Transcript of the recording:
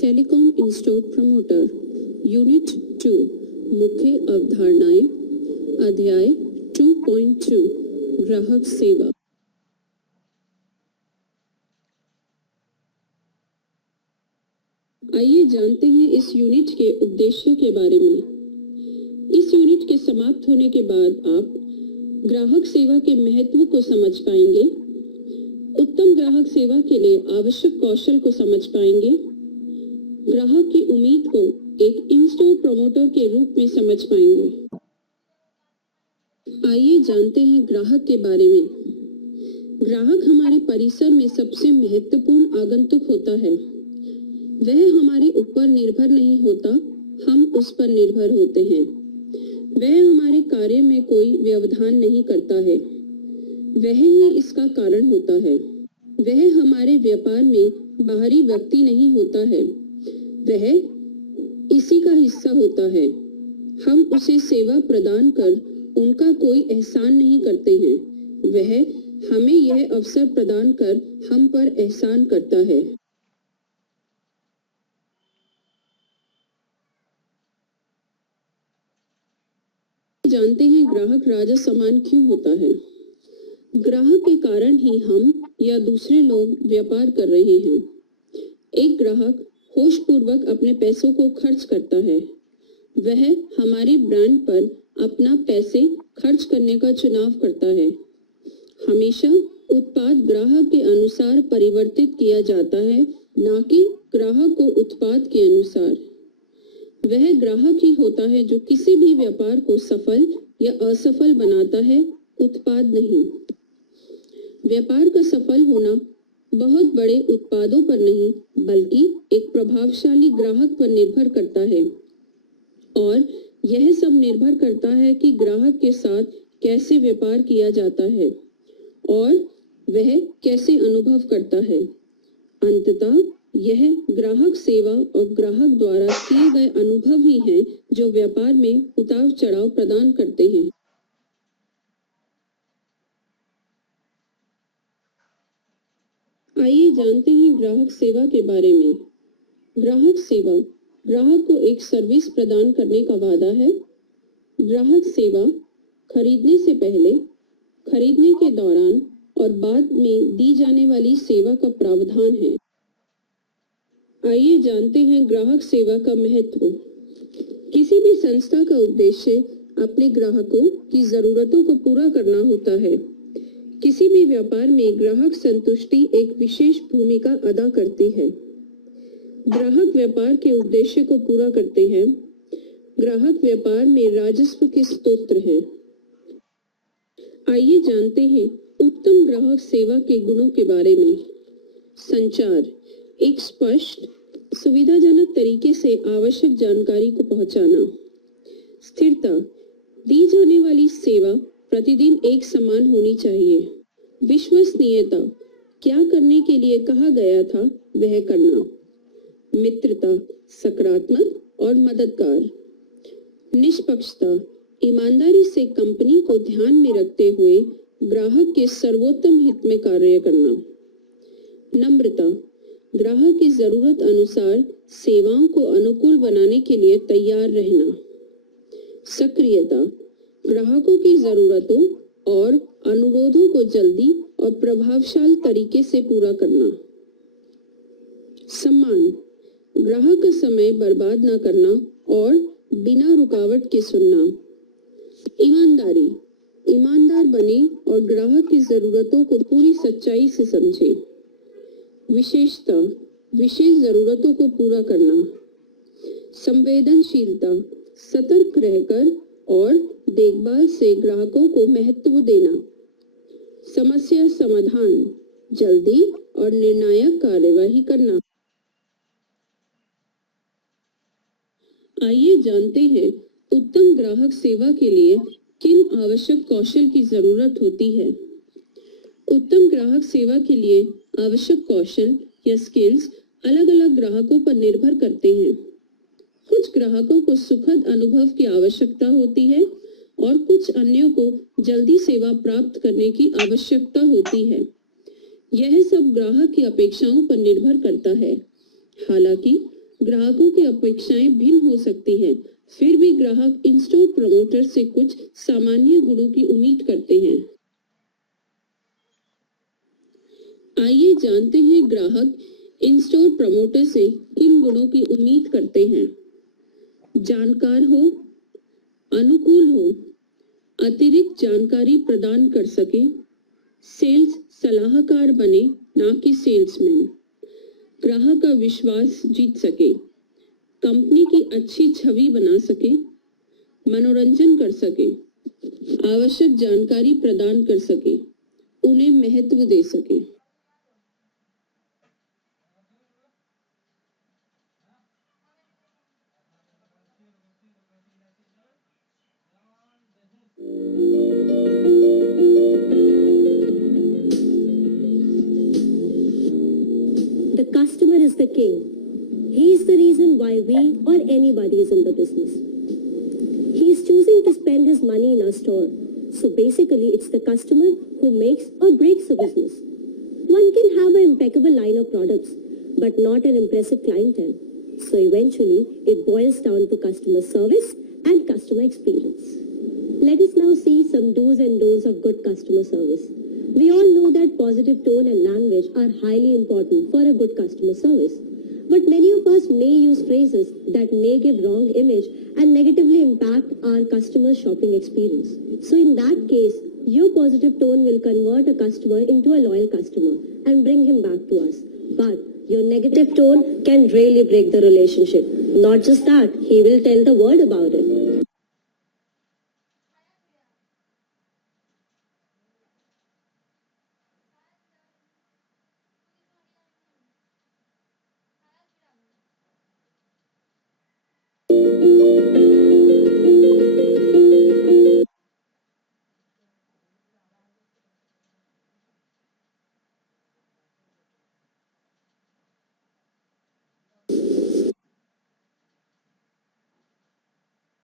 Telecom institute promoter unit 2 मुख्य अवधारणाएं अध्याय 2.2 ग्राहक सेवा। आइए जानते हैं इस यूनिट के उद्देश्य के बारे में। इस यूनिट के समाप्त होने के बाद आप ग्राहक सेवा के महत्व को समझ पाएंगे, उत्तम ग्राहक सेवा के लिए आवश्यक कौशल को समझ पाएंगे, ग्राहक की उम्मीद को एक इन-स्टोर प्रमोटर के रूप में समझ पाएंगे। आइए जानते हैं ग्राहक के बारे में। ग्राहक हमारे परिसर में सबसे महत्वपूर्ण आगंतुक होता है। वह हमारे ऊपर निर्भर नहीं होता, हम उस पर निर्भर होते हैं। वह हमारे कार्य में कोई व्यवधान नहीं करता है, वह ही इसका कारण होता है। वह हमारे व्यापार में बाहरी व्यक्ति नहीं होता है, वह इसी का हिस्सा होता है। हम उसे सेवा प्रदान कर उनका कोई एहसान नहीं करते हैं, वह हमें यह अवसर प्रदान कर हम पर एहसान करता है। जानते हैं ग्राहक राजा समान क्यों होता है। ग्राहक के कारण ही हम या दूसरे लोग व्यापार कर रहे हैं। एक ग्राहक होशपूर्वक अपने पैसों को खर्च करता है। वह हमारे ब्रांड पर अपना पैसे खर्च करने का चुनाव करता है। हमेशा उत्पाद ग्राहक के अनुसार परिवर्तित किया जाता है, न कि ग्राहक को उत्पाद के अनुसार। वह ग्राहक ही होता है जो किसी भी व्यापार को सफल या असफल बनाता है, उत्पाद नहीं। व्यापार का सफल होना बहुत बड़े उत्पादों पर नहीं बल्कि एक प्रभावशाली ग्राहक पर निर्भर करता है, और यह सब निर्भर करता है कि ग्राहक के साथ कैसे व्यापार किया जाता है और वह कैसे अनुभव करता है। अंततः यह ग्राहक सेवा और ग्राहक द्वारा किए गए अनुभव ही हैं जो व्यापार में उतार चढ़ाव प्रदान करते हैं। आइए जानते हैं ग्राहक सेवा के बारे में। ग्राहक सेवा ग्राहक को एक सर्विस प्रदान करने का वादा है। ग्राहक सेवा खरीदने से पहले, खरीदने के दौरान और बाद में दी जाने वाली सेवा का प्रावधान है। आइए जानते हैं ग्राहक सेवा का महत्व। किसी भी संस्था का उद्देश्य अपने ग्राहकों की जरूरतों को पूरा करना होता है। किसी भी व्यापार में ग्राहक संतुष्टि एक विशेष भूमिका अदा करती है। ग्राहक व्यापार के उद्देश्य को पूरा करते हैं। ग्राहक व्यापार में राजस्व के स्रोत हैं। आइए जानते हैं उत्तम ग्राहक सेवा के गुणों के बारे में। संचार, एक स्पष्ट, सुविधाजनक तरीके से आवश्यक जानकारी को पहुंचाना। स्थिरता, दी जाने वाली सेवा प्रतिदिन एक समान होनी चाहिए। विश्वसनीयता, क्या करने के लिए कहा गया था वह करना। मित्रता, सकारात्मक और मददगार। निष्पक्षता, ईमानदारी से कंपनी को ध्यान में रखते हुए ग्राहक के सर्वोत्तम हित में कार्य करना। नम्रता, ग्राहक की जरूरत अनुसार सेवाओं को अनुकूल बनाने के लिए तैयार रहना। सक्रियता, ग्राहकों की जरूरतों और अनुरोधों को जल्दी और प्रभावशाली तरीके से पूरा करना। सम्मान, ग्राहक का समय बर्बाद न करना और बिना रुकावट के सुनना। ईमानदारी, ईमानदार बने और ग्राहक की जरूरतों को पूरी सच्चाई से समझे। विशेषता, विशेष जरूरतों को पूरा करना। संवेदनशीलता, सतर्क रहकर और देखभाल से ग्राहकों को महत्व देना। समस्या समाधान, जल्दी और निर्णायक कार्यवाही करना। आइए जानते हैं उत्तम ग्राहक सेवा के लिए किन आवश्यक कौशल की जरूरत होती है। उत्तम ग्राहक सेवा के लिए आवश्यक कौशल या स्किल्स अलग अलग ग्राहकों पर निर्भर करते हैं। कुछ ग्राहकों को सुखद अनुभव की आवश्यकता होती है और कुछ अन्यों को जल्दी सेवा प्राप्त करने की आवश्यकता होती है। यह सब ग्राहक की अपेक्षाओं पर निर्भर करता है। हालांकि ग्राहकों की अपेक्षाएं भिन्न हो सकती हैं, फिर भी ग्राहक इन स्टोर प्रमोटर से कुछ सामान्य गुणों की उम्मीद करते हैं। आइए जानते हैं ग्राहक इन स्टोर प्रमोटर से किन गुणों की उम्मीद करते हैं। जानकार हो, अनुकूल हो, अतिरिक्त जानकारी प्रदान कर सके, सेल्स सलाहकार बने ना कि सेल्समैन, ग्राहक का विश्वास जीत सके, कंपनी की अच्छी छवि बना सके, मनोरंजन कर सके, आवश्यक जानकारी प्रदान कर सके, उन्हें महत्व दे सके। The customer is the king. He is the reason why we or anybody is in the business. He is choosing to spend his money in our store. So basically, it's the customer who makes or breaks a business. One can have an impeccable line of products, but not an impressive clientele. So eventually, it boils down to customer service and customer experience. Let us now see some do's and don'ts of good customer service. We all know that positive tone and language are highly important for a good customer service. But many of us may use phrases that may give wrong image and negatively impact our customer shopping experience. So in that case, your positive tone will convert a customer into a loyal customer and bring him back to us. But your negative tone can really break the relationship. Not just that, he will tell the world about it.